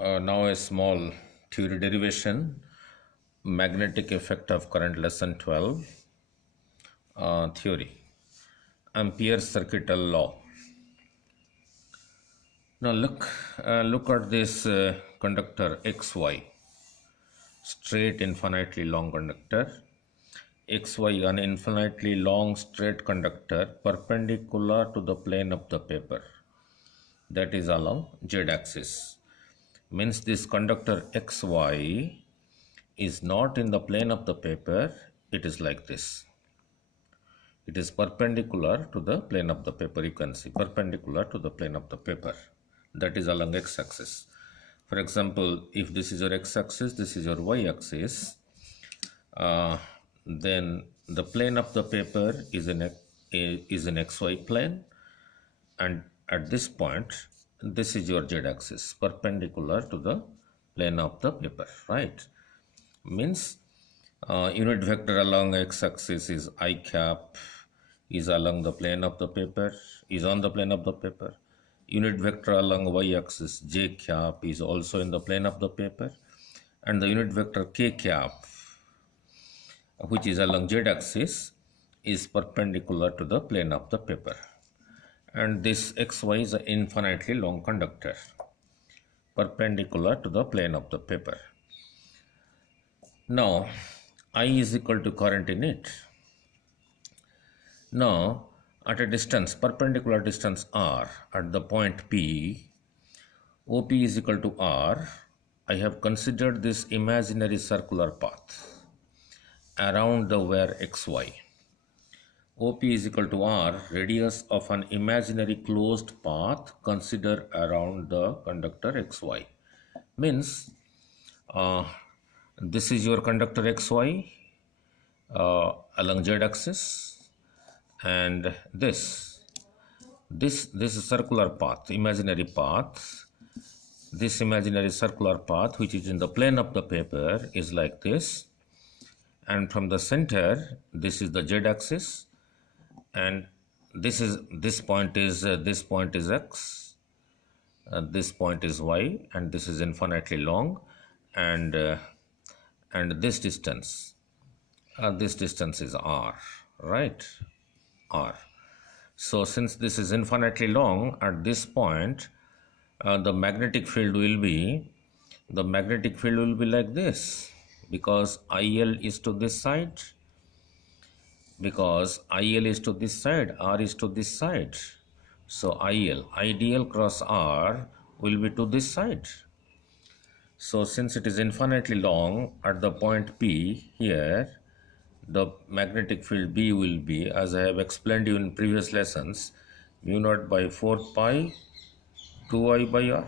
Now a small theory derivation, magnetic effect of current, lesson 12, theory, Ampere's circuital law. Now look at this conductor XY, straight infinitely long conductor. XY, an infinitely long straight conductor perpendicular to the plane of the paper, that is along z-axis. Means this conductor XY is not in the plane of the paper, it is like this. It is perpendicular to the plane of the paper, you can see, perpendicular to the plane of the paper, that is along x-axis. For example, if this is your x-axis, this is your y-axis, then the plane of the paper is in xy plane, and at this point this is your z-axis perpendicular to the plane of the paper, right? Means unit vector along x-axis is I cap, is along the plane of the paper, is on the plane of the paper. Unit vector along y-axis j cap is also in the plane of the paper, and the unit vector k cap, which is along z-axis, is perpendicular to the plane of the paper. And this xy is an infinitely long conductor perpendicular to the plane of the paper. Now I is equal to current in it. Now at a distance, perpendicular distance r, at the point P, OP is equal to r. I have considered this imaginary circular path around the wire xy. OP is equal to r, radius of an imaginary closed path considered around the conductor xy. Means this is your conductor xy along z-axis, and this is circular path, imaginary path. This imaginary circular path, which is in the plane of the paper, is like this, and from the center this is the z-axis, and this point is x, this point is y, and this is infinitely long, and this distance is r, right? R. So since this is infinitely long, at this point the magnetic field will be like this, because IL is to this side, R is to this side. So IDL cross R will be to this side. So since it is infinitely long, at the point P here, the magnetic field B will be, as I have explained you in previous lessons, mu naught by 4 pi 2I by R.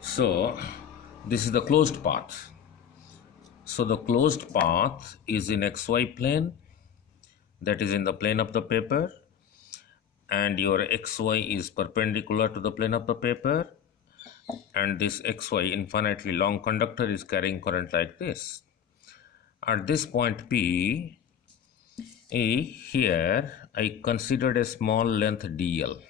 So this is the closed path. So the closed path is in xy plane, that is in the plane of the paper, and your xy is perpendicular to the plane of the paper, and this xy infinitely long conductor is carrying current like this. At this point P, here I considered a small length dl.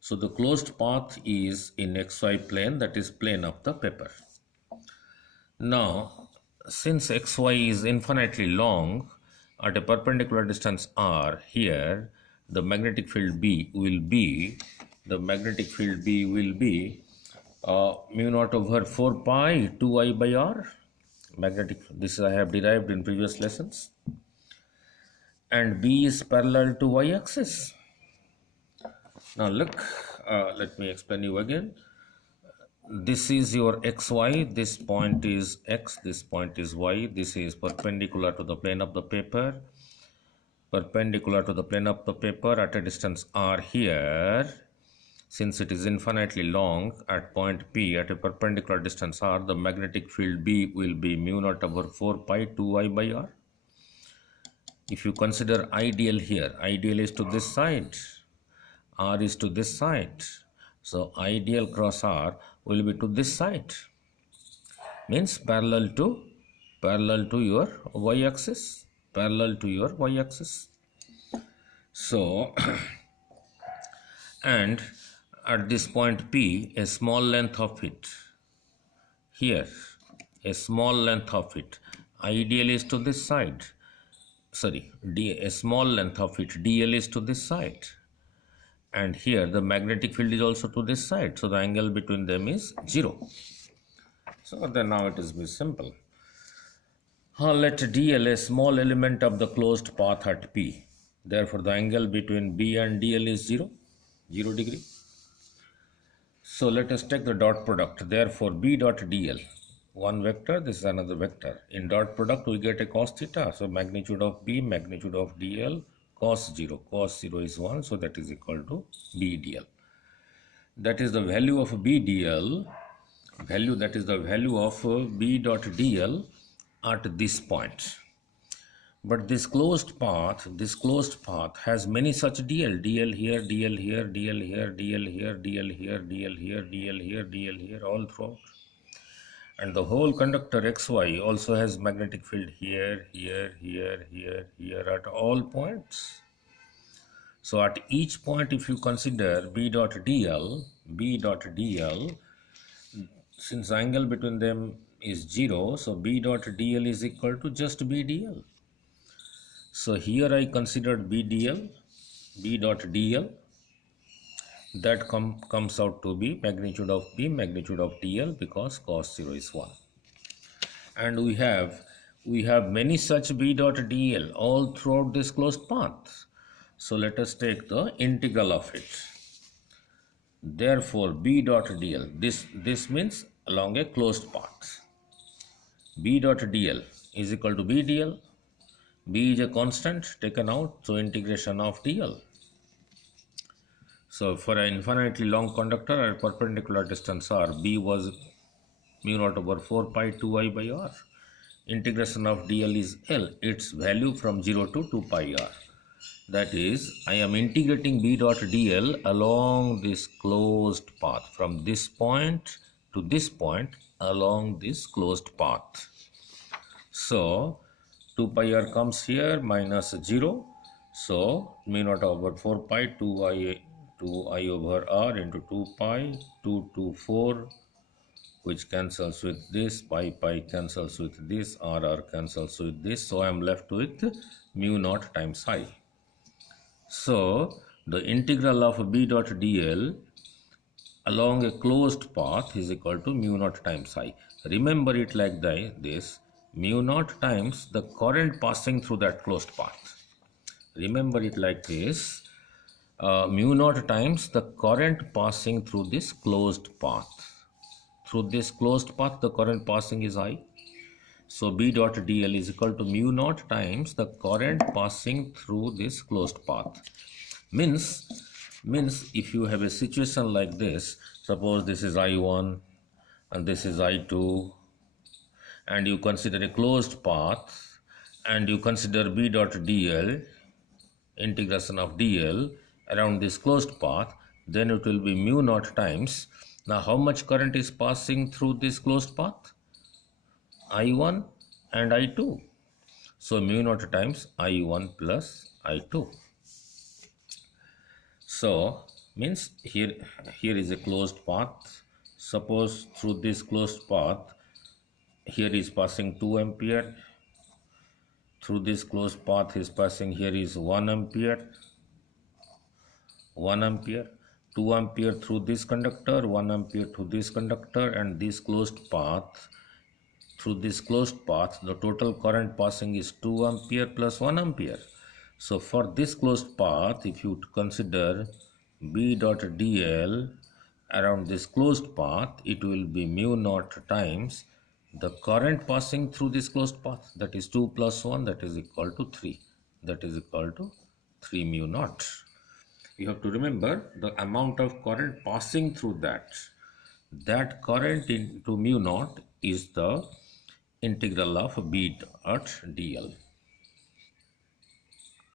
So the closed path is in xy plane, that is plane of the paper. Now since xy is infinitely long, at a perpendicular distance r, here the magnetic field B will be mu naught over 4 pi 2I by R. Magnetic, this I have derived in previous lessons, and B is parallel to y-axis. Now look, let me explain you again. This is your xy, this point is x, this point is y, this is perpendicular to the plane of the paper, at a distance r here. Since it is infinitely long, at point P, at a perpendicular distance r, the magnetic field B will be mu naught over 4 pi 2I by R. If you consider IDL here, IDL is to this side, R is to this side, so IDL cross R will be to this side, means parallel to your y-axis, So and at this point P, a small length of it, here, a small length of it, ideal is to this side, sorry, a small length of it, dl is to this side, and here the magnetic field is also to this side, so the angle between them is 0. So then now it is very simple. Let dl a small element of the closed path at P. Therefore, the angle between B and dl is 0 degree. So let us take the dot product. Therefore, B dot dl, one vector, this is another vector. In dot product, we get a cos theta. So magnitude of B, magnitude of dl, cos 0. Cos 0 is 1, so that is equal to B dl. That is the value of B dl. That is the value of B dot dl at this point. But this closed path has many such dl here, dl here, dl here, dl here, dl here, dl here, dl here, dl here, all throughout. And the whole conductor xy also has magnetic field here, here, here, here, here, at all points. So at each point, if you consider B dot dl, since the angle between them is 0, so B dot dl is equal to just B dl. So here I considered B dot dl, that comes out to be magnitude of B, magnitude of dl, because cos 0 is 1. And we have many such B dot dl all throughout this closed path. So let us take the integral of it. Therefore, B dot dl, this means along a closed path. B dot dl is equal to B dl. B is a constant taken out, so integration of dl. So for an infinitely long conductor at perpendicular distance r, B was mu naught over 4 pi 2I by r. Integration of dl is L, its value from 0 to 2 pi r. That is, I am integrating B dot dl along this closed path, from this point to this point along this closed path. So 2 pi r comes here, minus 0. So mu naught over 4 pi 2I over r into 2 pi 2 to 4, which cancels with this, pi cancels with this, r cancels with this. So I am left with mu naught times I. So the integral of B dot dl along a closed path is equal to mu naught times I. Remember it like this, mu naught times the current passing through that closed path. Remember it like this, mu naught times the current passing through this closed path. Through this closed path, the current passing is I. So B dot dl is equal to mu naught times the current passing through this closed path. Means if you have a situation like this, suppose this is I1 and this is I2, and you consider a closed path, and you consider B dot dl, integration of dl around this closed path, then it will be mu naught times. Now how much current is passing through this closed path? I1 and I2. So mu naught times I1 plus I2. So means here is a closed path. Suppose through this closed path, here is passing 2 ampere. Through this closed path is passing, here is 1 ampere. 1 ampere. 2 ampere through this conductor, 1 ampere through this conductor, and this closed path, through this closed path, the total current passing is 2 ampere plus 1 ampere. So for this closed path, if you consider B dot dl around this closed path, it will be mu naught times the current passing through this closed path, that is 2 plus 1, that is equal to 3. That is equal to 3 mu naught. You have to remember the amount of current passing through that current into mu naught is the integral of B dot dl.